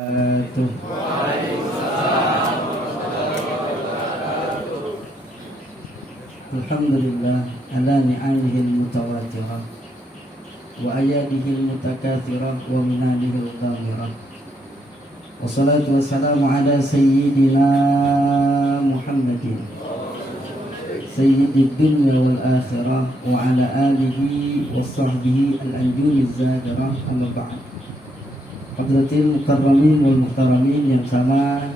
Alhamdulillah ala ni'amihil mutawatirah wa ayadihil mutakathirah wa minadihil ghamirah. Wassalatu wassalamu ala sayyidina Muhammadin sayyidid dunya wal akhirah wa ala alihi wa sahbihi al-anjuniz zadirah. Amma ba'd. Hadratil mukarramin wal muhtaramin yang sama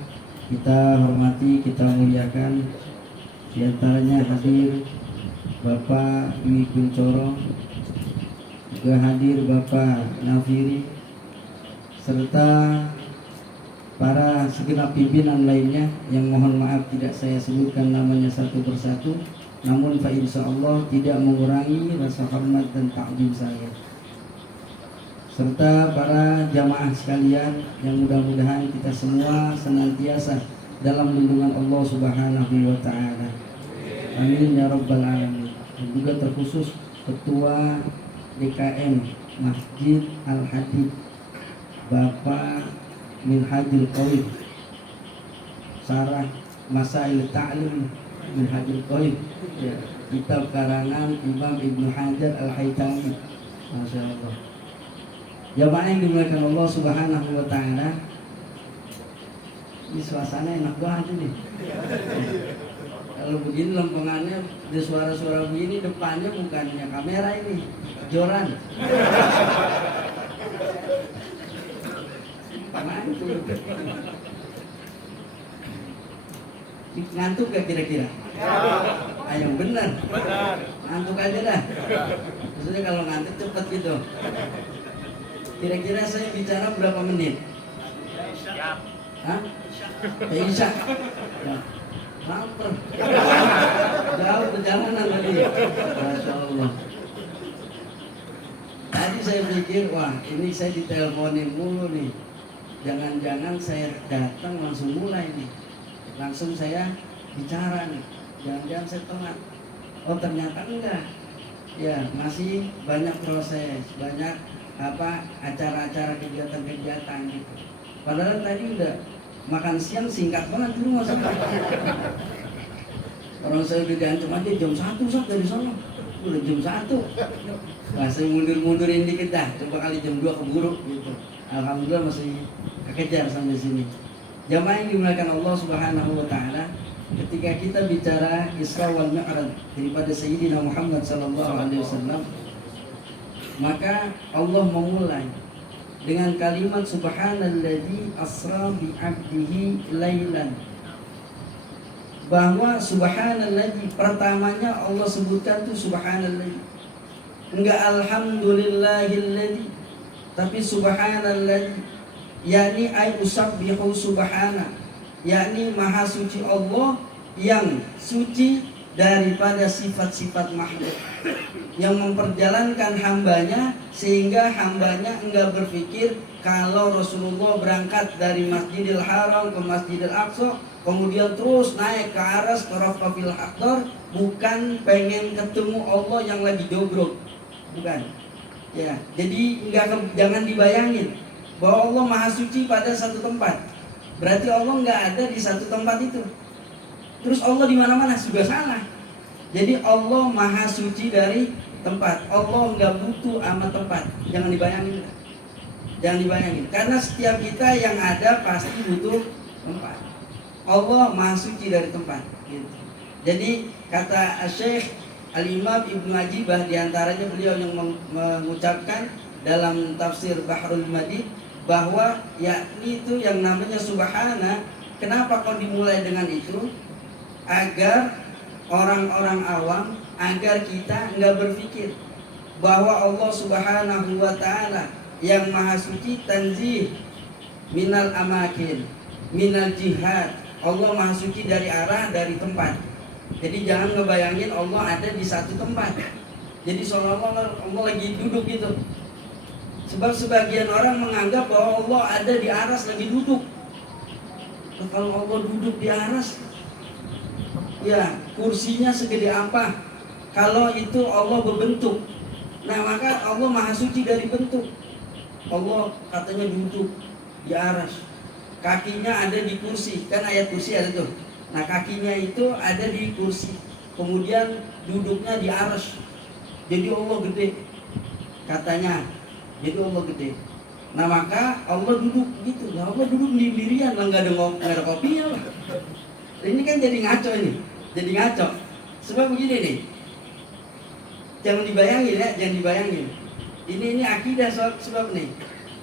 kita hormati, kita muliakan. Di antaranya hadir Bapak Dwi Kuncoro, juga hadir Bapak Nafiri, serta para segenap pimpinan lainnya yang mohon maaf tidak saya sebutkan namanya satu persatu, namun fa insyaallah tidak mengurangi rasa hormat dan takjub saya, serta para jamaah sekalian yang mudah-mudahan kita semua senantiasa dalam lindungan Allah Subhanahu wa taala. Amin ya rabbal alamin. Dan juga terkhusus Ketua DKM Masjid Al-Hadid Bapak Minhajul Qawi, Sarah Masail Ta'lim Minhajul Qawi, ya, kitab karangan Imam Ibnu Hajar Al-Haytami. Masya Allah. Jamaah yang dimuliakan Allah Subhanahu wa taala. Ini suasana enak banget ini. Kalau begini lempengannya, ada suara-suara begini, depannya bukannya kamera ini, joran. Mantul. Ngantuk gak kira-kira? Ayo benar. Ngantuk aja dah. Maksudnya kalau ngantuk cepet gitu. Kira-kira saya bicara berapa menit? Hah? Isya. Ya. Lapar. Jauh perjalanan tadi. Masya Allah. Tadi saya pikir, wah ini saya diteleponin mulu nih. Jangan-jangan saya datang langsung mulai nih. Langsung saya bicara nih. Jangan-jangan saya telat. Oh ternyata enggak. Ya masih banyak proses, banyak acara-acara, kegiatan-kegiatan gitu. Padahal tadi udah makan siang singkat banget dulu masa. Orang saya udah diancam aja jam 1 saat dari sana. Udah jam 1. Nah, saya mundur-mundurin dikit dah. Coba kali jam 2 keburu gitu. Alhamdulillah masih kekejar sampai sini. Jamaah yang dimuliakan Allah Subhanahu wa taala, ketika kita bicara Isra wal Mi'raj daripada Sayyidina Muhammad sallallahu alaihi wasallam, maka Allah memulai dengan kalimat subhanalladzi asra bi 'abdihi lailan. Bahwa subhanalladzi pertamanya Allah sebutkan tuh subhanalladzi. Enggak alhamdulillahilladzi, tapi subhanalladzi, yakni ay usabbihu subhana, yakni maha suci Allah yang suci daripada sifat-sifat makhluk, yang memperjalankan hambanya sehingga hambanya enggak berpikir kalau Rasulullah berangkat dari Masjidil Haram ke Masjidil Aqsa kemudian terus naik ke aras ke Rafqatil Akhdar, bukan pengen ketemu Allah yang lagi jogrok, bukan ya. Jadi jangan dibayangin bahwa Allah maha suci pada satu tempat, berarti Allah enggak ada di satu tempat itu. Terus Allah di mana-mana, juga salah. Jadi Allah maha suci dari tempat. Allah nggak butuh sama tempat. Jangan dibayangin. Jangan dibayangin. Karena setiap kita yang ada pasti butuh tempat. Allah maha suci dari tempat. Gitu. Jadi kata Syekh Al-Imam Ibnu Ajibah, diantaranya beliau yang mengucapkan dalam tafsir Bahrul Madid bahwa yakni itu yang namanya subhana. Kenapa kau dimulai dengan itu? Agar orang-orang awam, agar kita enggak berpikir bahwa Allah Subhanahu wa taala yang maha suci tanzih minal amakin, minal jihad. Allah maha suci dari arah, dari tempat. Jadi jangan ngebayangin Allah ada di satu tempat. Jadi seolah-olah Allah lagi duduk gitu. Sebab sebagian orang menganggap bahwa Allah ada di aras lagi duduk. Nah, kalau Allah duduk di aras, ya kursinya segede apa? Kalau itu Allah berbentuk, nah maka Allah maha suci dari bentuk. Allah katanya duduk di aras. kakinya ada di kursi, kan ayat kursi ada tuh. Nah kakinya itu ada di kursi, kemudian duduknya di arsy. Jadi Allah gede katanya, jadi Allah gede. Nah maka Allah duduk gitu, lah Allah duduk sendirian, lah nggak ada kopinya lah. Ini kan jadi ngaco ini, jadi ngaco. Sebab begini nih, jangan dibayangin ya, jangan dibayangin. Ini akidah sebab nih.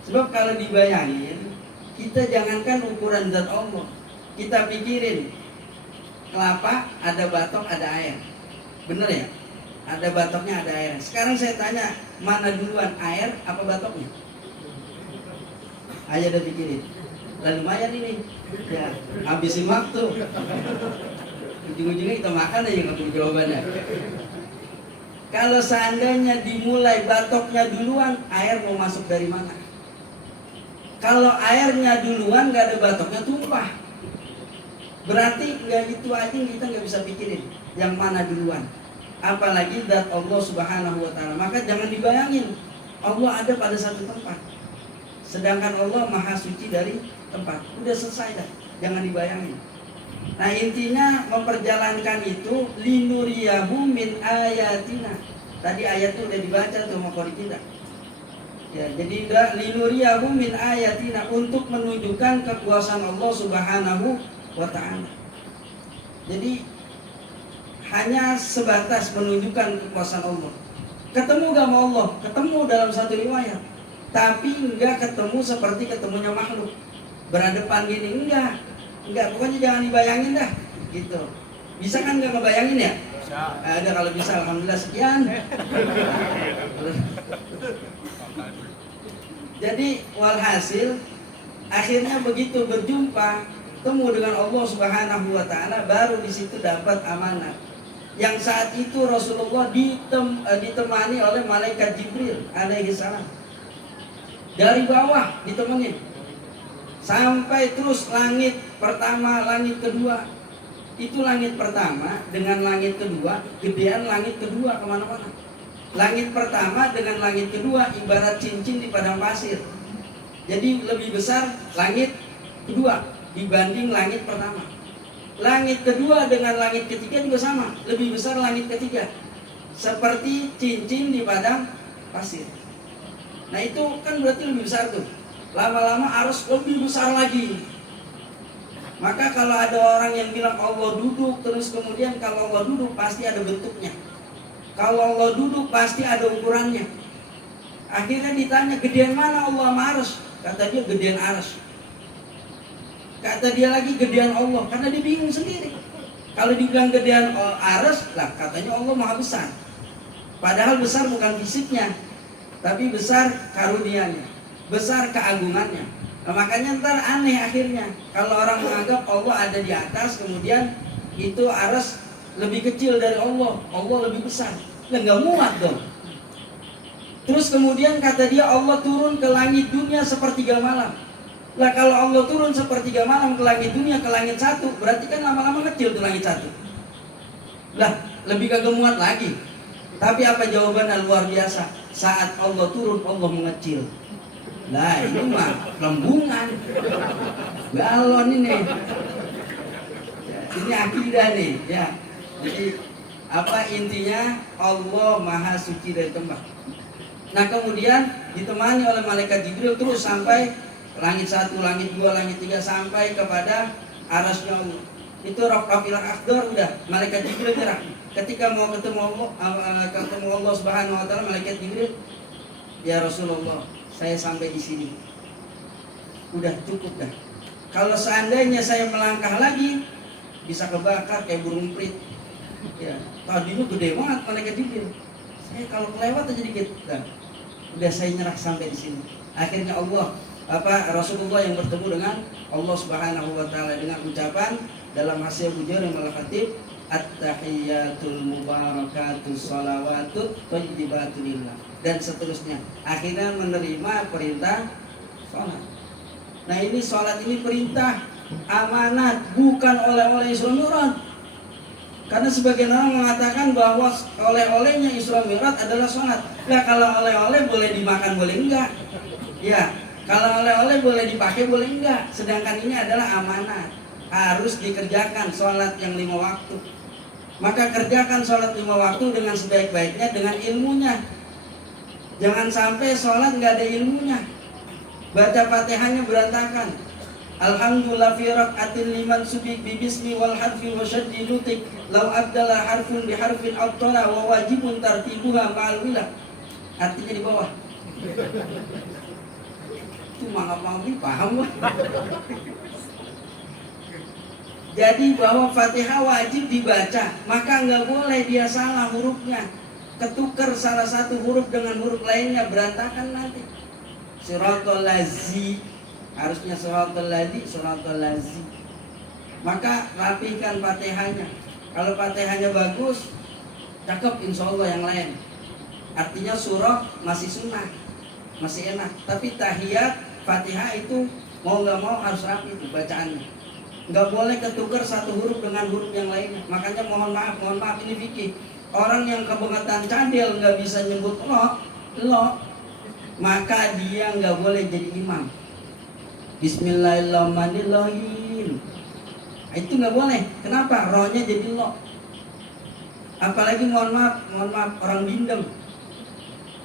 Sebab kalau dibayangin, kita jangankan ukuran zat Allah, kita pikirin kelapa ada batok ada air, bener ya? Ada batoknya ada air. Sekarang saya tanya, mana duluan air apa batoknya? Ayo udah pikirin. Lalu lumayan ini, ya habisin waktu. Ujung-ujungnya kita makan aja nggak punya jawabannya. Kalau seandainya dimulai batoknya duluan, air mau masuk dari mana? Kalau airnya duluan nggak ada batoknya, tumpah. Berarti nggak gitu aja kita nggak bisa pikirin yang mana duluan. Apalagi zat Allah Subhanahu wa Ta'ala. Maka jangan dibayangin Allah ada pada satu tempat, sedangkan Allah maha suci dari tempat. Udah selesai dah, jangan dibayangin. Nah intinya memperjalankan itu linuriyahu min ayatina. Tadi ayat itu udah dibaca tuh sama qori kita. Ya, jadi udah linuriyahu min ayatina, untuk menunjukkan kekuasaan Allah Subhanahu wa Ta'ala. Jadi hanya sebatas menunjukkan kekuasaan Allah. Ketemu gak sama Allah? Ketemu dalam satu riwayat, tapi enggak ketemu seperti ketemunya makhluk berhadapan gini, enggak, pokoknya jangan dibayangin dah gitu. Bisa kan nggak ngebayangin ya? Bisa. Ada kalau bisa, alhamdulillah sekian. Jadi walhasil akhirnya begitu berjumpa, temu dengan Allah Subhanahu wa Ta'ala, baru di situ dapat amanat. Yang saat itu Rasulullah ditemani oleh malaikat Jibril alaihi salam. Dari bawah ditemani sampai terus langit pertama, langit kedua. Itu langit pertama dengan langit kedua, gedean langit kedua kemana-mana. Langit pertama dengan langit kedua ibarat cincin di padang pasir. Jadi lebih besar langit kedua dibanding langit pertama. Langit kedua dengan langit ketiga juga sama, lebih besar langit ketiga, seperti cincin di padang pasir. Nah itu kan berarti lebih besar tuh. Lama-lama arus lebih besar lagi. Maka kalau ada orang yang bilang Allah duduk, terus kemudian kalau Allah duduk pasti ada bentuknya, kalau Allah duduk pasti ada ukurannya. Akhirnya ditanya, gedean mana Allah sama arus? Kata dia gedean arus. Kata dia lagi gedean Allah, karena dia bingung sendiri. Kalau dibilang gedean arus, lah katanya Allah maha besar. Padahal besar bukan fisiknya, tapi besar karunia-Nya, besar keagungannya. Nah, makanya ntar aneh akhirnya kalau orang menganggap Allah ada di atas, kemudian itu arus lebih kecil dari Allah, Allah lebih besar. Lah nggak muat dong. Terus kemudian kata dia Allah turun ke langit dunia sepertiga malam. Lah kalau Allah turun sepertiga malam ke langit dunia, ke langit satu, berarti kan lama-lama kecil tuh langit satu. Lah lebih kagak muat lagi. Tapi apa jawabannya luar biasa? Saat Allah turun, Allah mengecil. Lah ini mah lembungan, galon ini. Ini akidah nih, ya. Jadi apa intinya? Allah maha suci dari tempat. Nah kemudian ditemani oleh malaikat Jibril terus sampai langit satu, langit dua, langit tiga, sampai kepada arasnya Allah. Itu Rafiul Akhdar, udah malaikat Jibril gerak. Ketika mau ketemu Allah Subhanahu wa Ta'ala, malaikat Jibril, ya Rasulullah, saya sampai di sini. Udah cukup dah. Kalau seandainya saya melangkah lagi, bisa kebakar kayak burung perit. Ya, tadinya gede banget malaikat Jibril. Saya kalau kelewat aja dikit, udah saya nyerah sampai di sini. Akhirnya Rasulullah yang bertemu dengan Allah Subhanahu wa Ta'ala dengan ucapan dalam hasil bujur yang al-khatib, at-tahiyyatul mubarakatus salawatut thayyibatulillah, dan seterusnya. Akhirnya menerima perintah sholat. Nah ini sholat ini perintah amanat, bukan oleh-oleh Isra Mi'raj. Karena sebagian orang mengatakan bahwa oleh-olehnya Isra Mi'raj adalah sholat. Nah kalau oleh-oleh boleh dimakan boleh enggak? Ya, Kalau oleh-oleh boleh dipakai, boleh enggak. Sedangkan ini adalah amanah, harus dikerjakan sholat yang 5 waktu. Maka kerjakan sholat 5 waktu dengan sebaik-baiknya, dengan ilmunya. Jangan sampai sholat nggak ada ilmunya, baca fatihahnya berantakan. Alhamdulillah fi rak'atin liman subik bi bismi wal harfi wa syaddi nutik law abdala harfun bi harfin abtala wa wajibun tartibuha ma'al wilah. Artinya di bawah. Itu nggak mau dipaham. Jadi bahwa Fatihah wajib dibaca, maka nggak boleh dia salah hurufnya, ketukar salah satu huruf dengan huruf lainnya, berantakan nanti. Siratal lazi, harusnya siratal ladzi, siratal lazi. Maka rapikan Fatihahnya. Kalau Fatihahnya bagus, cakep insya Allah yang lain. Artinya surah masih sunnah, masih enak. Tapi tahiyat Fatihah itu mau nggak mau harus rapi itu bacaannya. Nggak boleh ketukar satu huruf dengan huruf yang lainnya. Makanya mohon maaf ini fikih. Orang yang kebangetan cadel nggak bisa nyebut lo, maka dia nggak boleh jadi imam. Bismillahirrahmanirrahim. Itu nggak boleh. Kenapa? Rohnya jadi lo. Apalagi mohon maaf orang bindeng.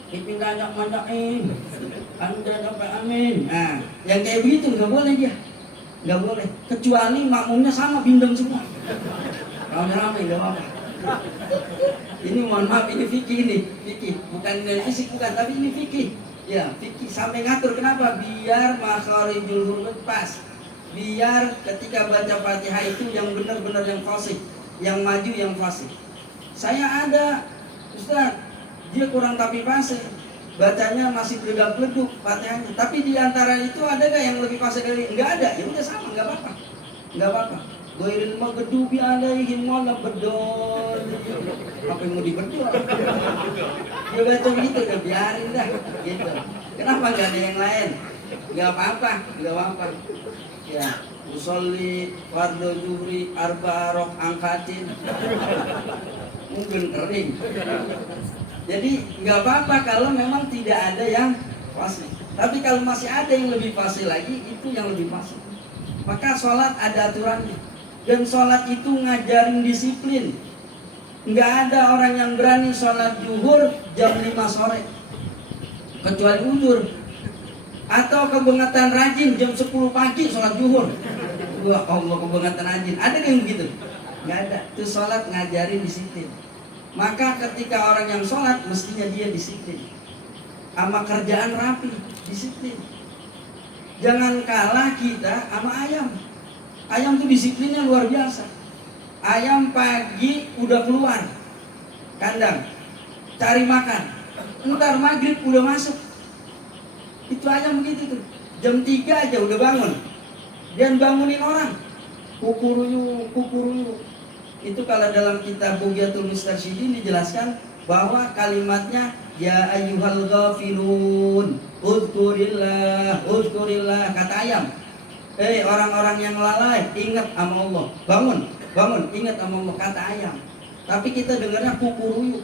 Ipindanya manyain, anda dapat amin. Nah, yang kayak begitu nggak boleh dia, nggak boleh. Kecuali makmumnya sama bindeng semua. Rame-rame nggak apa-apa. Ini mohon maaf, ini fikih ini, fikih. Bukan dari fisik bukan, tapi ini fikih. Ya, fikih sampai ngatur kenapa? Biar makharijul huruf pas. Biar ketika baca Fatihah itu yang benar-benar yang fasih, yang maju yang fasih. Saya ada, Ustaz, dia kurang tapi fasih, bacanya masih beleduk Fatihahnya. Tapi di antara itu ada gak yang lebih fasih dari? Enggak ada, ya udah sama, enggak apa-apa. Enggak apa-apa. Ghairil maghdubi alaihim waladdallin. Apa yang mau diberdoa? Dia baca begitu, udah biarin dah gitu. Kenapa enggak ada yang lain? Enggak apa-apa, enggak apa-apa. Ya, usolli fardhu zuhri arba angkatin. Mungkin kering. Jadi nggak apa-apa kalau memang tidak ada yang fasih. Tapi kalau masih ada yang lebih fasih lagi, itu yang lebih fasih. Maka sholat ada aturannya. Dan sholat itu ngajarin disiplin. Nggak ada orang yang berani sholat zuhur jam 5 sore, kecuali uzur. Atau kebangetan rajin jam 10 pagi sholat zuhur. Wah Allah, kebangetan rajin. Ada yang begitu? Nggak ada. Itu sholat ngajarin disiplin. Maka ketika orang yang sholat, mestinya dia disiplin. Sama kerjaan rapi, disiplin. Jangan kalah kita sama ayam. Ayam tuh disiplinnya luar biasa. Ayam pagi udah keluar kandang, cari makan. Ntar maghrib udah masuk. Itu ayam begitu tuh. Jam 3 aja udah bangun. Dan bangunin orang. Kukuruyu. Itu kalau dalam kitab Bughyatul Mustarsyidin dijelaskan bahwa kalimatnya ya ayyuhal ghafilun uzkurillah kata ayam. Orang-orang yang lalai, ingat sama Allah. Bangun, ingat sama Allah, kata ayam. Tapi kita dengarnya kukuruyu.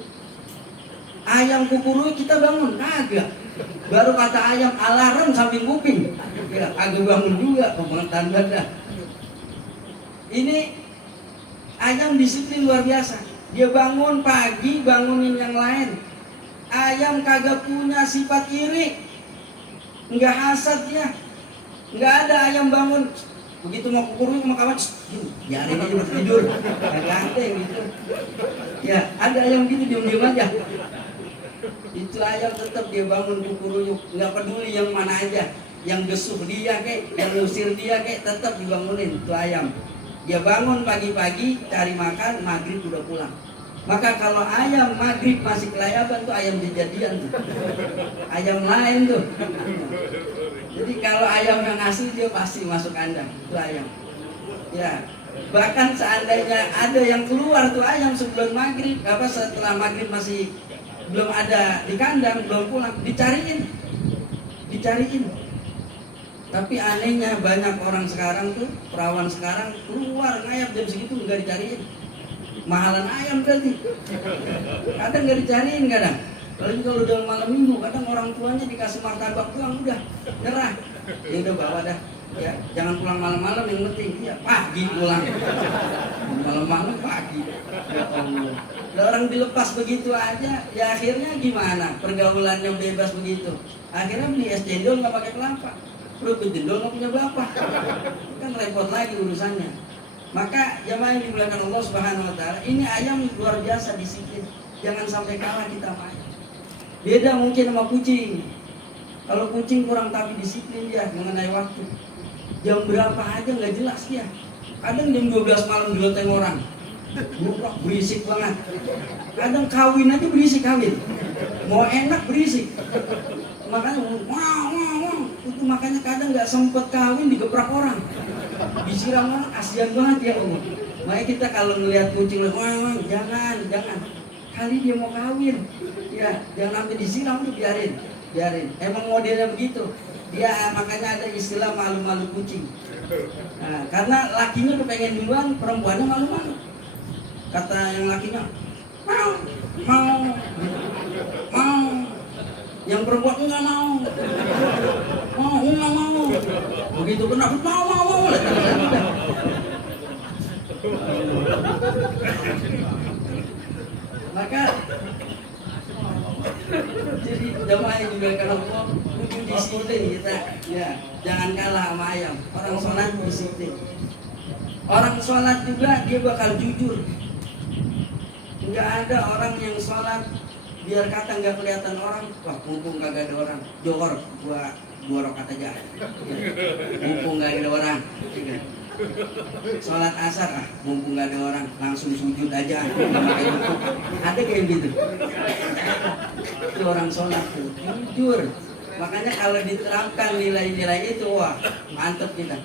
Ayam kukuruyu kita bangun, kagak. Baru kata ayam alarm samping kuping. Ya, kagak bangun juga, kebangetan badan. Ini ayam disiplin luar biasa. Dia bangun pagi, bangunin yang lain. Ayam kagak punya sifat iri, nggak hasad dia. Nggak ada ayam bangun begitu mau kukuruyu sama kawan, biarin aja masih tidur, kagak ada yang gitu. Ya ada ayam gitu diam-diam aja. Itu ayam tetap dia bangun kukuruyu, nggak peduli yang mana aja, yang gesuh dia kek, yang ngusir dia kek, tetap dibangunin itu ayam. Dia bangun pagi-pagi cari makan, maghrib udah pulang. Maka kalau ayam maghrib masih kelayaban tuh ayam kejadian tuh. Ayam lain tuh. Jadi kalau ayam yang asli dia pasti masuk kandang, itu ayam. Ya, bahkan seandainya ada yang keluar tuh ayam sebelum maghrib, setelah maghrib masih belum ada di kandang, belum pulang, dicariin. Tapi anehnya banyak orang sekarang tuh, perawan sekarang keluar ngayap jam segitu nggak dicariin. Mahalan ayam berarti. Kadang nggak dicariin kadang. Apalagi kalau udah malam minggu, kadang orang tuanya dikasih martabak doang udah nyerah. Ya udah bawa dah. Ya, jangan pulang malam-malam yang penting. Ya, pagi pulang. Malam-malam pagi. Ya Allah. Lah orang dilepas begitu aja, ya akhirnya gimana? Pergaulannya bebas begitu. Akhirnya beli es cendol nggak pakai kelapa. Perut cendol nggak punya bapak. Kan repot lagi urusannya. Maka jamaah yang dimuliakan Allah Subhanahu wa taala, ini ayam luar biasa disiplin. Jangan sampai kalah kita sama ayam. Beda mungkin sama kucing. Kalau kucing kurang tapi disiplin dia mengenai waktu. Jam berapa aja nggak jelas dia. Kadang jam 12 malam geloteng orang. Bukan berisik banget. Kadang kawin aja berisik kawin. Mau enak berisik. Makanya wow. Itu makanya kadang nggak sempet kawin digebrak orang. Disiram orang, kasihan banget ya Allah. Makanya kita kalau ngelihat kucing, wah jangan. Kali dia mau kawin, ya jangan sampai disiram tuh, biarin. Emang modelnya begitu. Dia makanya ada istilah malu-malu kucing. Nah, karena lakinya kepengen duluan, perempuannya malu-malu. Kata yang lakinya, mau. Yang perempuan enggak mau. Begitu kenapa mau. Maka jadi jamaah yang dimuliakan Allah, kudu disiplin kita. Ya, jangan kalah sama ayam. Orang sholat disiplin. Orang sholat juga dia bakal jujur. Enggak ada orang yang sholat biar kata nggak kelihatan orang, wah mumpung kagak ada orang, johor dua rakaat aja. Mumpung nggak ada orang. Sholat asar, mumpung nggak ada orang, langsung sujud aja. Ada kayak gitu. Itu orang sholat tuh, jujur. Makanya kalau diterapkan nilai-nilai itu, wah mantep kita.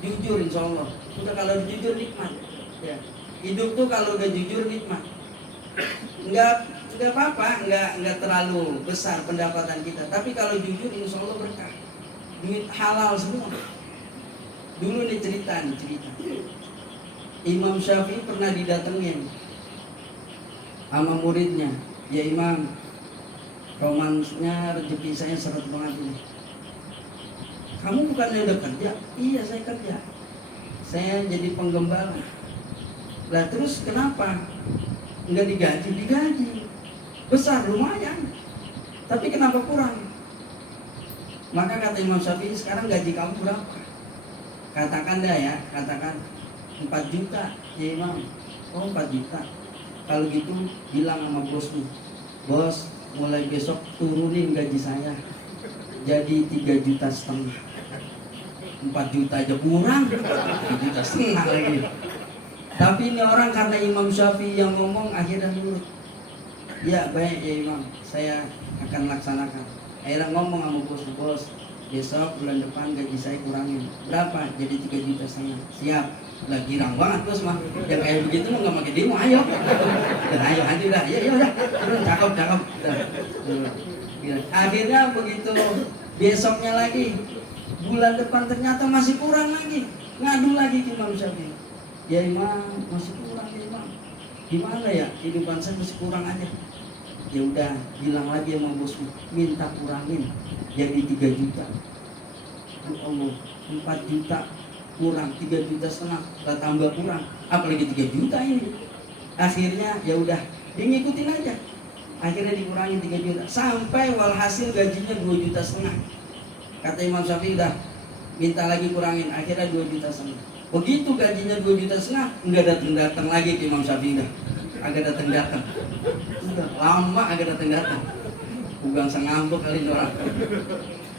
Jujur insya Allah. Udah kalau jujur nikmat. Ya. Hidup tuh kalau udah jujur nikmat. Enggak apa-apa, enggak terlalu besar pendapatan kita. Tapi kalau jujur insya Allah berkah. Duit halal semua. Dulu nih cerita. Imam Syafi'i pernah didatengin sama muridnya. Ya Imam, romansnya rezeki saya seret banget ini. Kamu bukannya udah kerja? Iya saya kerja. Saya jadi penggembala. Lah terus kenapa? Enggak digaji? Digaji. Besar lumayan. Tapi kenapa kurang? Maka kata Imam Syafi'i, sekarang gaji kamu berapa? Katakan 4 juta. Ya Imam. Oh 4 juta. Kalau gitu bilang sama bosmu, bos mulai besok turunin gaji saya jadi 3,5 juta. 4 juta aja kurang, 3,5 juta lagi. Tapi ini orang karena Imam Syafi'i yang ngomong akhirnya nurut. Ya baik ya Imam, saya akan laksanakan. Akhirnya ngomong sama bos, besok bulan depan gaji saya kurangin. Berapa? Jadi 3,5 juta. Siap. Lah girang banget bos mah. Yang kayak begitu mah nggak pakai demo, ayo. Dan ayo aja udah. Ya udah. Cakep. Akhirnya begitu besoknya lagi, bulan depan ternyata masih kurang lagi. Ngadu lagi ke Imam Syafi'i. Ya Imam, masih kurang ya Imam. Gimana ya? Kehidupan saya masih kurang aja. Ya udah, bilang lagi sama bosmu, minta kurangin jadi 3 juta. Allah, 4 juta kurang, 3,5 juta, tak tambah kurang. Apalagi 3 juta ini. Akhirnya ya udah, dia ngikutin aja. Akhirnya dikurangin 3 juta sampai walhasil gajinya 2,5 juta. Kata Imam Syafi'i udah, minta lagi kurangin, akhirnya 2,5 juta. Begitu gajinya 2,5 juta, enggak datang lagi ke Imam Syafi'i dah. Agak datang. Udah lama agak datang. Ugang sengambek kali orang.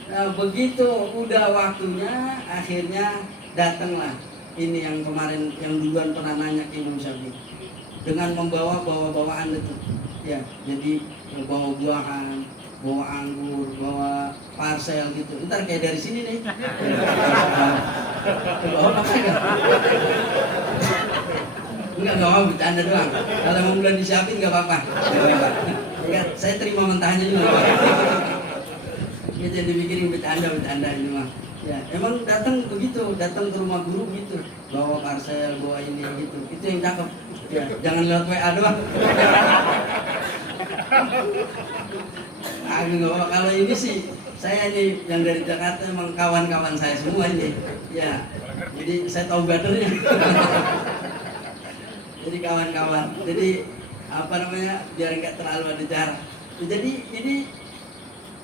Nah, begitu udah waktunya, akhirnya datanglah ini yang kemarin yang duluan pernah nanya ke Imam Syafi'i dengan membawa bawaan itu. Ya, jadi bawa buahan, bawa anggur, bawa parcel gitu. Ntar kayak dari sini nih. Bawa apa enggak? Enggak mau bercanda doang. Kalau mau bulan disiapin enggak apa-apa. Ya, saya terima mentahnya juga. Ya jadi bikin bercanda ini mah. Ya, emang datang begitu, datang ke rumah guru gitu. Bawa parcel, bawa ini gitu. Itu yang cakep. Ya, jangan lewat WA doang. Kalau ini sih Saya ini yang dari Jakarta memang kawan-kawan saya semua ini. Ya, jadi saya tahu badernya. Jadi kawan-kawan. Jadi apa namanya, biar nggak terlalu ada jarak. Jadi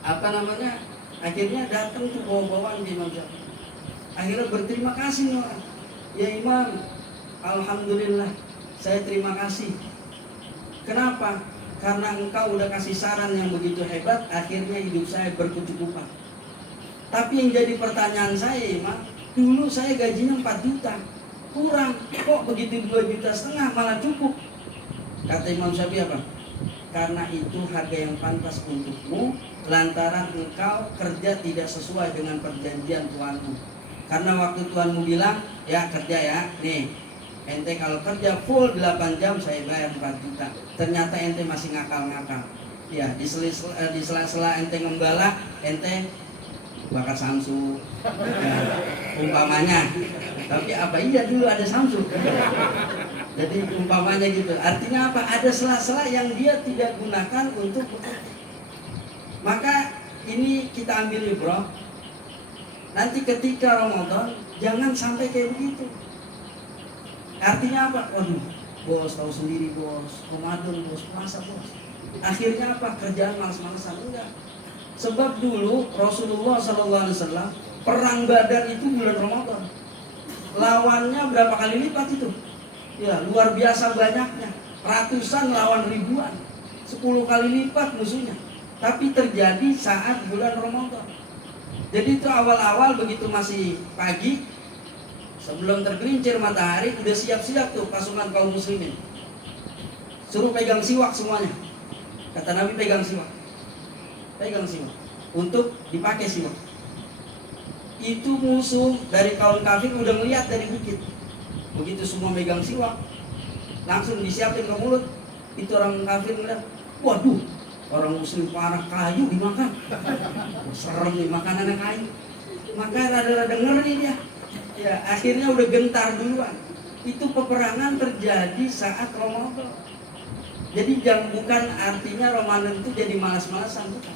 apa namanya, akhirnya datang tuh bawa-bawaan di Imam Syafi'i. Akhirnya berterima kasih nih orang. Ya Imam, alhamdulillah, saya terima kasih. Kenapa? Karena engkau udah kasih saran yang begitu hebat, akhirnya hidup saya berkecukupan. Tapi yang jadi pertanyaan saya, Imam, dulu saya gajinya 4 juta, kurang, kok begitu 2,5 juta malah cukup? Kata Imam Syafi'i apa? Karena itu harga yang pantas untukmu, lantaran engkau kerja tidak sesuai dengan perjanjian tuanmu. Karena waktu tuanmu bilang, ya kerja ya, nih ente kalau kerja full 8 jam saya bayar 4 juta. Ternyata ente masih ngakal-ngakal. Ya, di sela-sela ente ngembala, ente bakar samsu. Ya, umpamanya. Tapi apa iya dulu ada samsu. Jadi umpamanya gitu. Artinya apa? Ada sela-sela yang dia tidak gunakan untuk. Maka ini kita ambil ibrah. Nanti ketika Ramadan jangan sampai kayak begitu. Artinya apa? Waduh, bos tahu sendiri bos, Ramadan bos, puasa bos. Akhirnya apa? Kerjaan malas-malasan. Enggak. Sebab dulu Rasulullah SAW perang Badar itu bulan Ramadan. Lawannya berapa kali lipat itu? Ya, luar biasa banyaknya. Ratusan lawan ribuan. 10 kali lipat musuhnya. Tapi terjadi saat bulan Ramadan. Jadi itu awal-awal begitu masih pagi, sebelum tergelincir matahari, udah siap-siap tuh pasukan kaum muslimin. Suruh pegang siwak semuanya. Kata Nabi pegang siwak. Pegang siwak. Untuk dipakai siwak. Itu musuh dari kaum kafir udah melihat dari bukit. Begitu semua megang siwak, langsung disiapin ke mulut. Itu orang kafir ngeliat, waduh, orang muslim parah, kayu dimakan. Serem nih makanannya kayu. Maka rada-rada ngeri dia. Ya, akhirnya udah gentar duluan. Itu peperangan terjadi saat Ramadan. Jadi bukan artinya Ramadan itu jadi malas-malasan, bukan.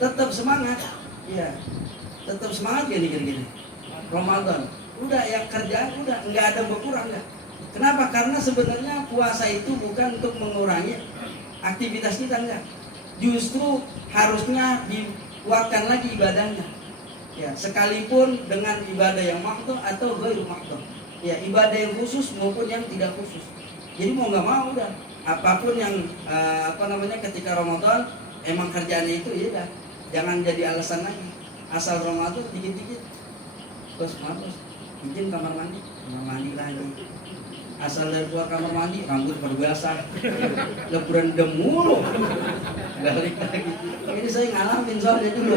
Tetap semangat. Ya, tetap semangat gini-gini. Ramadan. Udah ya kerjaan udah nggak ada berkurang ya. Kenapa? Karena sebenarnya puasa itu bukan untuk mengurangi aktivitas kita, enggak. Justru harusnya dikuatkan lagi ibadahnya. Ya, sekalipun dengan ibadah yang makhdhu atau ghairu makhdhu. Ya, ibadah yang khusus maupun yang tidak khusus. Jadi mau nggak mau udah apapun yang ketika Ramadan emang kerjaannya itu ya, jangan jadi alasan lagi. Asal Ramadan dikit-dikit. Bos, maaf bos. Izin kamar mandi lagi. Asal dari keluar kamar mandi, rambut baru basah, leburan demulu, balik lagi. Ini saya ngalamin soalnya dulu.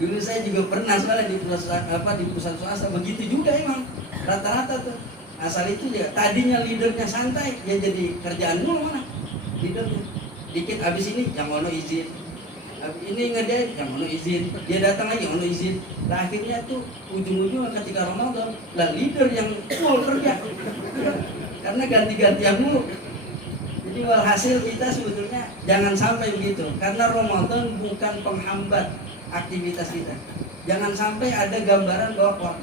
Dulu saya juga pernah soalnya di perusahaan swasta begitu juga emang rata-rata tuh. Asal itu dia tadinya leadernya santai, dia jadi kerjaan dulu mana leadernya. Dikit abis ini yang ono izin. Ini ngerjain, yang ono izin, dia datang lagi ono izin. Nah, akhirnya tuh ujung-ujungnya ketika Ramadan, lah leader yang full kerja, karena ganti-gantian mulu. Jadi walhasil kita sebetulnya jangan sampai begitu, karena Ramadan bukan penghambat aktivitas kita. Jangan sampai ada gambaran bahwa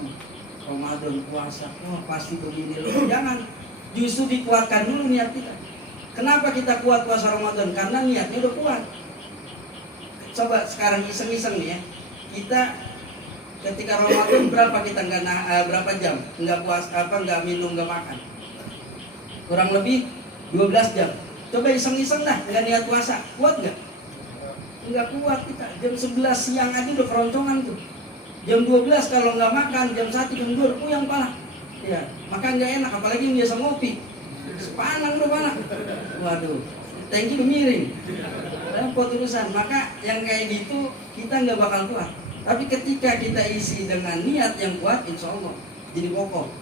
Ramadan puasa, wah pasti begini loh. Jangan, justru dikuatkan dulu niat kita. Kenapa kita kuat puasa Ramadan? Karena niatnya udah kuat. Coba sekarang iseng-iseng nih ya, kita ketika Ramadan berapa kita berapa jam nggak puasa nggak minum nggak makan, kurang lebih 12 jam. Coba iseng-iseng dah nggak niat puasa, kuat nggak? Nggak kuat kita. Jam 11 siang aja udah keroncongan tuh. Jam 12 kalau nggak makan, jam 1 jam 2 yang parah. Ya, makan nggak enak, apalagi yang biasa ngopi. Sepanang udah parah. Waduh, tanki udah miring. Repot urusan. Maka yang kayak gitu kita nggak bakal kuat. Tapi ketika kita isi dengan niat yang kuat, insya Allah jadi kokoh,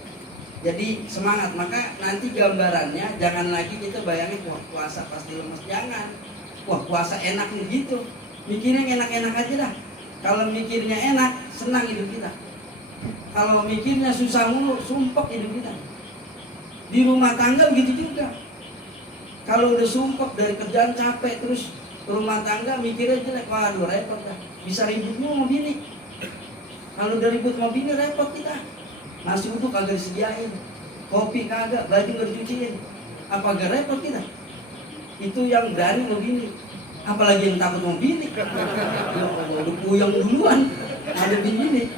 jadi semangat. Maka nanti gambarannya jangan lagi kita bayangin wah puasa pasti lemes. Jangan. Wah puasa enak nih gitu. Mikirnya enak-enak aja dah. Kalau mikirnya enak, senang hidup kita. Kalau mikirnya susah mulu, sumpek hidup kita. Di rumah tangga begitu juga. Kalau udah sumpek dari kerjaan capek terus rumah tangga mikirnya jelek, waduh repot dah. Bisa ribut mulu sama bini. Kalau udah ribut sama bini repot kita. Nasi uduk kagak disediain, kopi kagak, baju nggak dicuciin. Apa gak repot kita? Itu yang berani mau bini. Apalagi yang takut mau bini. Udah puyeng duluan. Ada bini.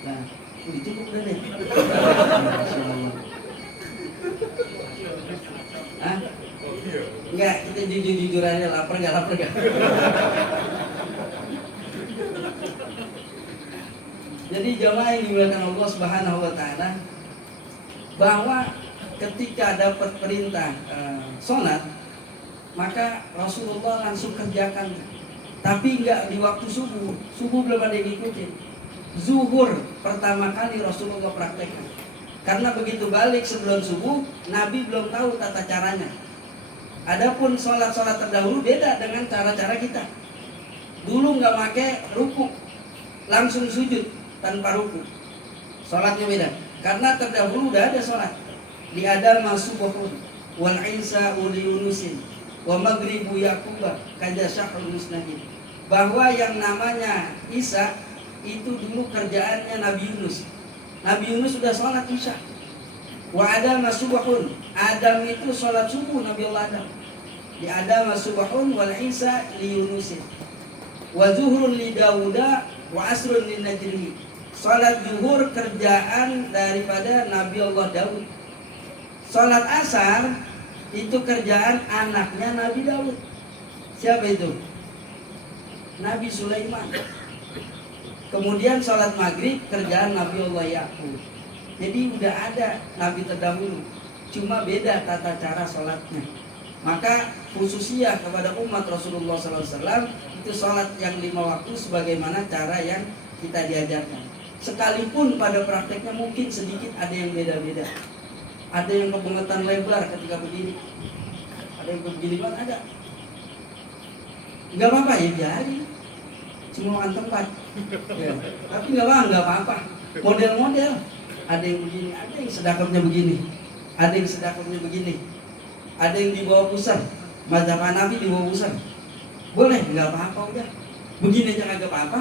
Nah, udah cukup udah deh. Hah? Enggak, kita jujur-jujur aja, lapar gak? Jadi jamaah yang dimuliakan Allah Subhanahu wa taala, bahwa ketika dapat perintah sholat, maka Rasulullah langsung kerjakan. Tapi enggak di waktu subuh. Subuh belum ada yang ikutin. Zuhur pertama kali Rasulullah praktekkan. Karena begitu balik sebelum subuh, Nabi belum tahu tata caranya. Adapun sholat-sholat terdahulu beda dengan cara-cara kita. Dulu nggak pakai ruku, langsung sujud tanpa ruku. Sholatnya beda. Karena terdahulu udah ada sholat. Di Adam subuhun, wal Isa uli Yunusin, wa maghribu Yaquba kaja syahrul musnadin. Bahwa yang namanya Isa itu dulu kerjaannya Nabi Yunus. Nabi Yunus sudah sholat Isya. Wa Adam subuhun, Adam itu sholat subuh Nabi Allah Adam. Di Adam subuhun wal Isa li Yunusin. Wa zuhrun li Dawuda wa asrun li Najri. Sholat zuhur kerjaan daripada Nabi Allah Daud. Sholat asar itu kerjaan anaknya Nabi Daud. Siapa itu? Nabi Sulaiman. Kemudian sholat maghrib kerjaan Nabi Allah Yakub. Jadi udah ada Nabi terdahulu, cuma beda tata cara sholatnya. Maka khususnya kepada umat Rasulullah SAW itu sholat yang 5 waktu sebagaimana cara yang kita diajarkan. Sekalipun pada prakteknya mungkin sedikit ada yang beda-beda. Ada yang kebangetan lebar ketika berdiri, ada yang begini banget ada. Gak apa-apa ya biarin, cuma makan tempat. Ya. Tapi gak apa-apa. Model-model, ada yang begini, ada yang sedekapnya begini, ada yang sedekapnya begini, ada yang di bawah pusar, mazhab Hanafi di bawah pusar. Boleh, gak apa-apa udah. Begini aja kagak apa-apa.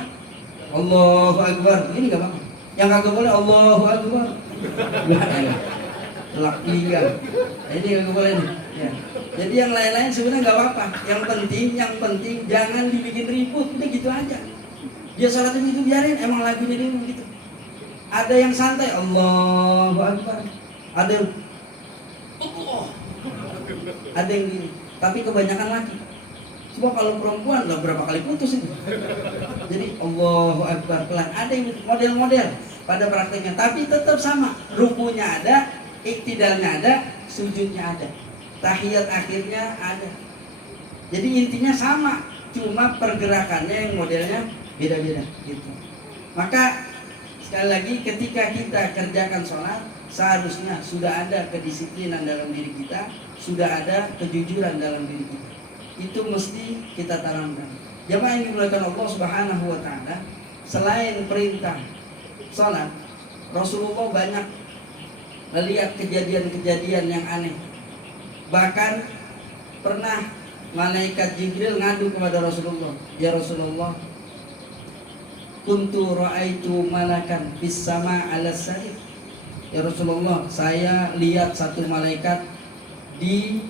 Allahu Akbar, ini gak apa-apa. Yang kagak boleh Allahu Akbar. Telak pinggang. Ini kagak boleh nih. Ya. Jadi yang lain-lain sebenarnya nggak apa-apa. Yang penting jangan dibikin ribut. Udah gitu aja. Dia sholatnya gitu biarin. Emang lagunya dia begitu. Ada yang santai, Allahu Akbar. Ada yang Allah. Ada yang gini. Tapi kebanyakan laki. Coba kalau perempuan lah berapa kali putus itu. Jadi Allahu Akbar pelan. Ada yang model-model pada prakteknya. Tapi tetap sama. Rukunya ada, iktidalnya ada, sujudnya ada. Tahiyat akhirnya ada. Jadi intinya sama, cuma pergerakannya yang modelnya beda-beda gitu. Maka sekali lagi ketika kita kerjakan sholat, seharusnya sudah ada kedisiplinan dalam diri kita, sudah ada kejujuran dalam diri kita. Itu mesti kita tanamkan. Jamaah yang dimuliakan Allah Subhanahu wa taala, selain perintah sholat, Rasulullah banyak melihat kejadian-kejadian yang aneh. Bahkan pernah malaikat Jibril ngadu kepada Rasulullah, ya Rasulullah, kuntu ra'aitu malakan fis sama 'ala sarir. Ya Rasulullah, saya lihat satu malaikat di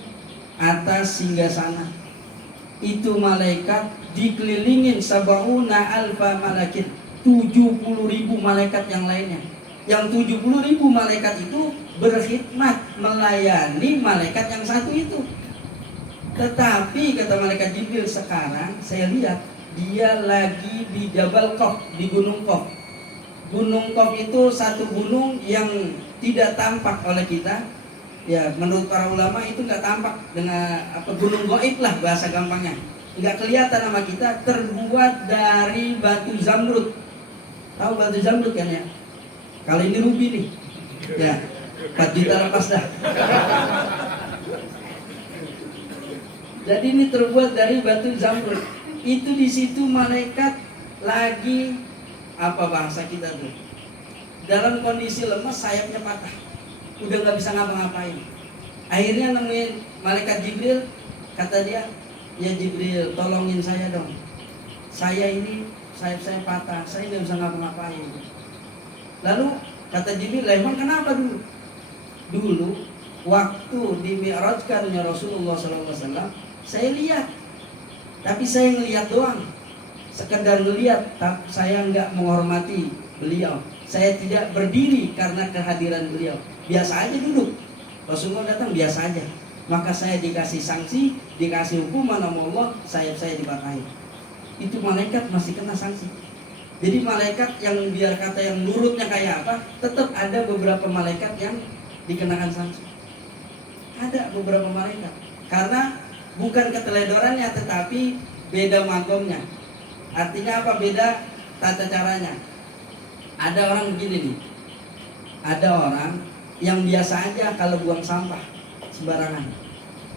atas singgasana. Itu malaikat dikelilingin sab'una alfa malakin, 70.000 malaikat yang lainnya. Yang 70.000 malaikat itu berkhidmat melayani malaikat yang satu itu. Tetapi kata malaikat Jibril, sekarang saya lihat dia lagi di Jabal Qaf, di Gunung Qaf. Gunung Qaf itu satu gunung yang tidak tampak oleh kita. Ya, menurut para ulama itu nggak tampak, dengan gunung gaib lah bahasa gampangnya. Nggak kelihatan sama kita, terbuat dari batu zamrud. Tahu batu zamrud kan ya? Kalau ini ruby nih, ya 4 juta lepas dah. Jadi ini terbuat dari batu zamrud. Itu di situ malaikat lagi apa bahasa kita tuh? Dalam kondisi lemas, sayapnya patah, udah nggak bisa ngapa-ngapain. Akhirnya nemuin malaikat Jibril, kata dia, ya Jibril, tolongin saya dong. Saya ini sayap saya patah, saya nggak bisa ngapa-ngapain. Lalu kata Jibril, emang kenapa dulu? Dulu waktu dimi'rajkannya Rasulullah SAW, saya lihat, tapi saya ngelihat doang, sekedar ngelihat, tapi saya nggak menghormati beliau. Saya tidak berdiri karena kehadiran beliau. Biasa aja duduk. Rasulullah datang biasa aja. Maka saya dikasih sanksi, dikasih hukuman sama Allah, sayap saya dipatahin. Itu malaikat masih kena sanksi. Jadi malaikat yang biar kata yang nurutnya kayak apa, tetap ada beberapa malaikat yang dikenakan sanksi. Ada beberapa malaikat. Karena bukan keteledorannya, tetapi beda makomnya. Artinya apa? Beda tata caranya. Ada orang begini nih, ada orang yang biasa aja kalau buang sampah sembarangan.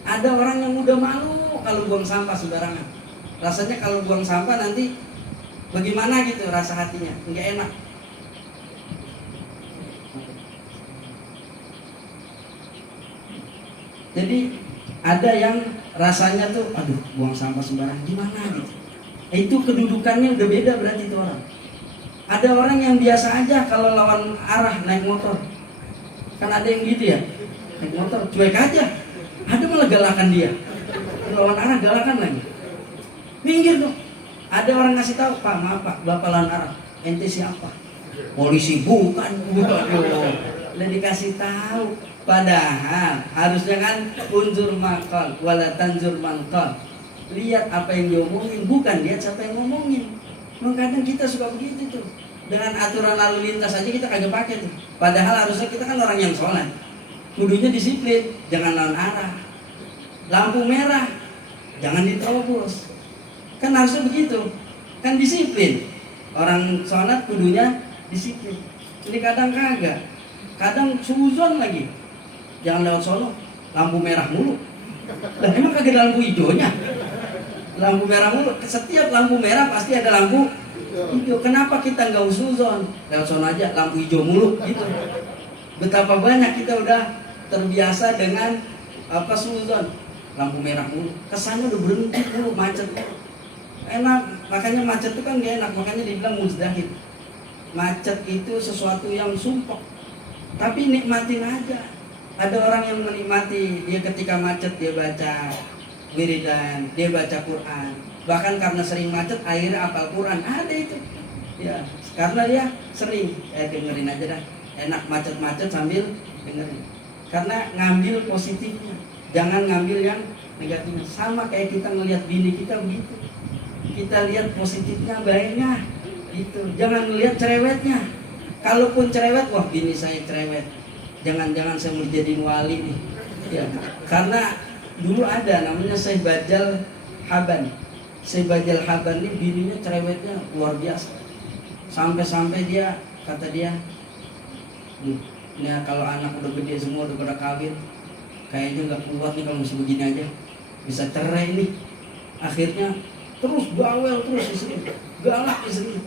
Ada orang yang udah malu kalau buang sampah sembarangan. Rasanya kalau buang sampah nanti bagaimana gitu rasa hatinya, nggak enak. Jadi ada yang rasanya tuh, aduh buang sampah sembarangan gimana gitu. Itu kedudukannya udah beda berarti itu orang. Ada orang yang biasa aja kalau lawan arah naik motor. Kan ada yang gitu ya, naik motor cuek aja. Ada malah galakan dia. Lawan arah galakan lagi. Minggir dong. Ada orang ngasih tahu, Pak maaf Pak, Bapak lawan arah. Ente siapa? Polisi bukan. Udah dikasih tahu. Padahal harusnya kan unzur maqal wala tanzur manqal. Lihat apa yang diomongin, bukan lihat siapa yang ngomongin. Kadang kita suka begitu tuh. Dengan aturan lalu lintas aja kita kagak pakai tuh. Padahal harusnya kita kan orang yang sholat. Kudunya disiplin, jangan lawan arah. Lampu merah, jangan diterobos. Kan harusnya begitu. Kan disiplin. Orang sholat kudunya disiplin. Ini kadang kagak. Kadang suzon lagi. Jangan lewat sono, lampu merah mulu. Lah emang kagak ada lampu hijaunya? Lampu merah mulu, setiap lampu merah pasti ada lampu hijau. Kenapa kita nggak usuzon? Lewat sono aja, lampu hijau mulu gitu. Betapa banyak kita udah terbiasa dengan apa suzon, lampu merah mulu. Kesannya udah berhenti mulu, macet. Enak, makanya macet itu kan gak enak, makanya dibilang muzdahid. Macet itu sesuatu yang sumpah. Tapi nikmatin aja. Ada orang yang menikmati, dia ketika macet dia baca wiridan, dia baca Quran. Bahkan karena sering macet akhirnya hafal Quran. Ada itu. Ya, karena dia sering dengerin aja dah. Enak macet-macet sambil dengerin. Karena ngambil positifnya, jangan ngambil yang negatifnya. Sama kayak kita ngelihat bini kita begitu. Kita lihat positifnya, baiknya gitu. Jangan melihat cerewetnya. Kalaupun cerewet, wah bini saya cerewet, jangan-jangan saya mau jadi wali nih. Ya, karena dulu ada namanya Syekh Bajal Haban. Syekh Bajal Haban ini bininya cerewetnya luar biasa. Sampai-sampai dia kata dia, ini kalau anak udah gede semua udah pada kawin, kayaknya nggak kuat nih kalau masih begini aja, bisa cerai nih. Akhirnya terus bawel terus istri, galak istri,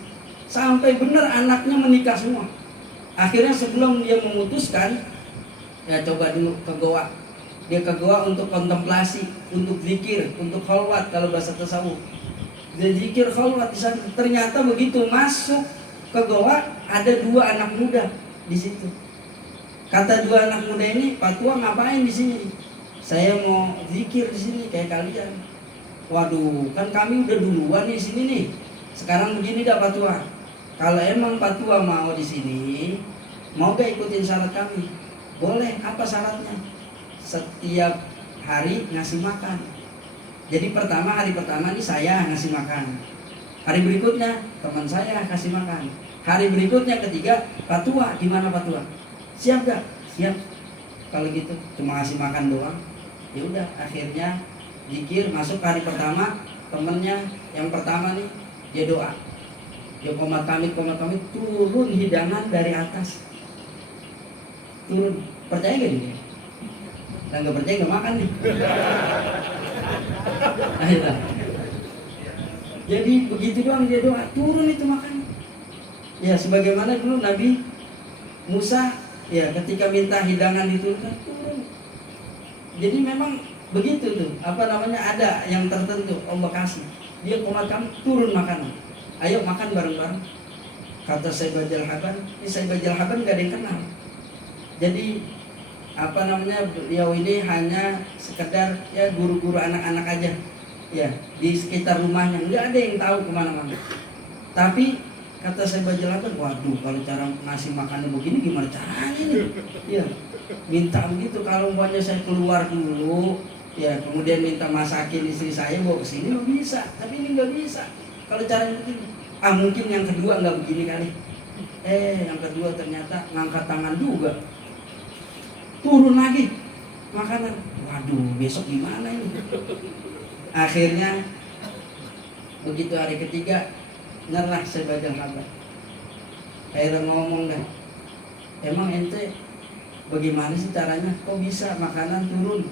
sampai benar anaknya menikah semua. Akhirnya sebelum dia memutuskan, ya coba dulu ke goa. Dia ke goa untuk kontemplasi, untuk zikir, untuk khalwat kalau bahasa tasawuf. Dia zikir khalwat di sana. Ternyata begitu masuk ke goa ada dua anak muda di situ. Kata dua anak muda ini, Pak Tua ngapain di sini? Saya mau zikir di sini kayak kalian. Waduh, kan kami udah duluan nih sini nih. Sekarang begini dah Pak Tua. Kalau emang Pak Tua mau di sini, mau gak ikutin syarat kami? Boleh. Apa syaratnya? Setiap hari ngasih makan. Jadi hari pertama nih saya ngasih makan. Hari berikutnya teman saya kasih makan. Hari berikutnya ketiga, Pak Tua, gimana Pak Tua? Siap gak? Siap. Kalau gitu cuma ngasih makan doang. Ya udah, akhirnya zikir masuk hari pertama, temennya yang pertama nih dia doa. Dia komat pamit turun hidangan dari atas. Turun. Percaya gak dia? Dan gak percaya gak makan nih. Akhirnya. Jadi begitu doang dia doa, turun itu makan. Ya sebagaimana dulu Nabi Musa ya ketika minta hidangan diturunkan turun. Jadi memang Begitu tuh, ada yang tertentu Allah kasih. Dia makan, turun makanan. Ayo makan bareng-bareng. Kata Sayyid Bajal Haban, ini Sayyid Bajal Haban gak ada yang kenal. Jadi beliau ini hanya sekedar ya guru-guru anak-anak aja. Ya, di sekitar rumahnya nggak ada yang tahu kemana-mana. Tapi kata Sayyid Bajal Haban, waduh kalau cara ngasih makanan begini gimana caranya nih? Ya, minta begitu kalau umpamanya saya keluar dulu. Ya, kemudian minta masakin istri saya bawa ke sini bisa, tapi ini nggak bisa. Kalau caranya begini, mungkin yang kedua nggak begini kali. Yang kedua ternyata ngangkat tangan juga, turun lagi makanan. Waduh, besok gimana ini? Akhirnya begitu hari ketiga nyerah sebagai Haban. Akhirnya ngomong dah, emang ente bagaimana sih caranya? Kok bisa makanan turun?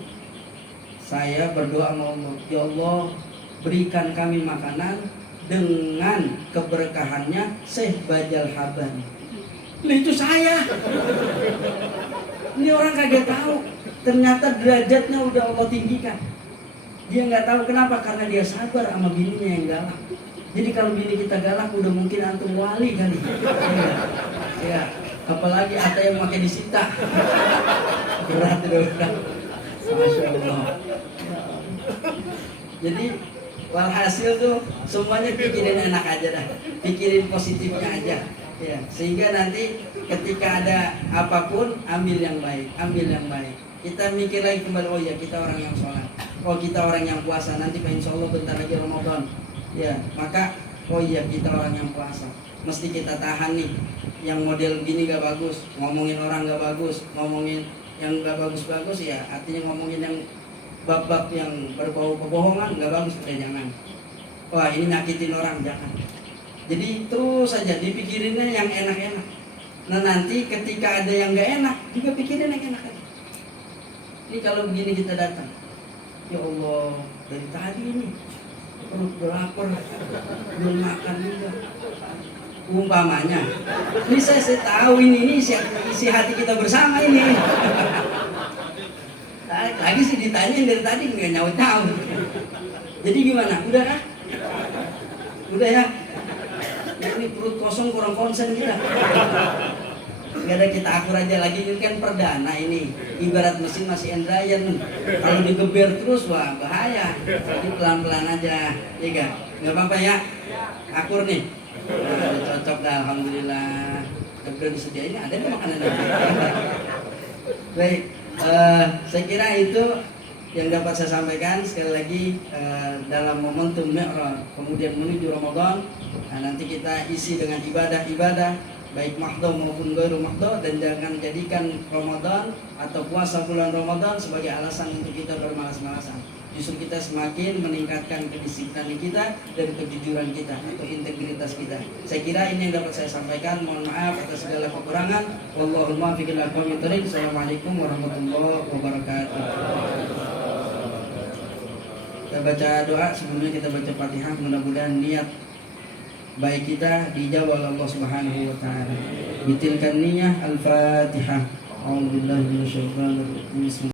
Saya berdoa sama Allah, ya Allah berikan kami makanan dengan keberkahannya Syekh Bajal Haban. Itu saya. Ini orang kagak tahu. Ternyata derajatnya udah Allah tinggikan. Dia nggak tahu kenapa, karena dia sabar sama bininya yang galak. Jadi kalau bini kita galak udah mungkin antum wali kali. Ya, apalagi ada yang pakai disita. Berat itu. Masya Allah. Jadi walhasil tuh semuanya pikirin enak aja dah, pikirin positifnya aja. Ya, sehingga nanti ketika ada apapun ambil yang baik, ambil yang baik. Kita mikir lagi kembali, oh ya kita orang yang sholat, oh kita orang yang puasa, nanti insya Allah bentar lagi Ramadan. Ya, maka oh iya kita orang yang puasa, mesti kita tahan nih. Yang model gini gak bagus, ngomongin orang gak bagus, ngomongin yang gak bagus-bagus ya, artinya ngomongin yang bab-bab yang berbau kebohongan gak bagus, udah jangan. Wah ini nyakitin orang, jangan. Jadi terus saja dipikirinnya yang enak-enak. Nah nanti ketika ada yang gak enak juga pikirin yang enak aja. Ini kalau begini kita datang, ya Allah dari tadi ini perut berlapar, belum makan juga. Umpamanya, ini saya tahu ini isi hati kita bersama ini. Lagi sih ditanyain dari tadi nggak nyaut-nyaut. Jadi gimana? Udah kah? Udah ya? Nah, ini perut kosong kurang konsen kita. Nggak ada, kita akur aja lagi, ini kan perdana ini. Ibarat mesin masih endrayan. Kalau digeber terus wah bahaya. Jadi pelan-pelan aja, ya nggak? Nggak apa-apa ya? Akur nih. Nah, cocok dah, alhamdulillah. Udah disediain, ada nih makanan. Baik. Saya kira itu yang dapat saya sampaikan. Sekali lagi dalam momentum Mi'raj kemudian menuju Ramadan, nanti kita isi dengan ibadah-ibadah baik mahdoh maupun ghairu mahdoh, dan jangan jadikan Ramadan atau puasa bulan Ramadan sebagai alasan untuk kita bermalas-malasan. Justru kita semakin meningkatkan kedisiplinan kita dan kejujuran kita atau integritas kita. Saya kira ini yang dapat saya sampaikan. Mohon maaf atas segala kekurangan. Wallahul muwaffiq ila aqwamit thoriq. Assalamualaikum warahmatullahi wabarakatuh. Kita baca doa, sebelumnya kita baca Fatihah. Mudah-mudahan niat baik kita dijawab oleh Allah Subhanahu wa taala. Bitilkan niyah Al-Fatihah. A'udzubillahi minasyaitonir rajim.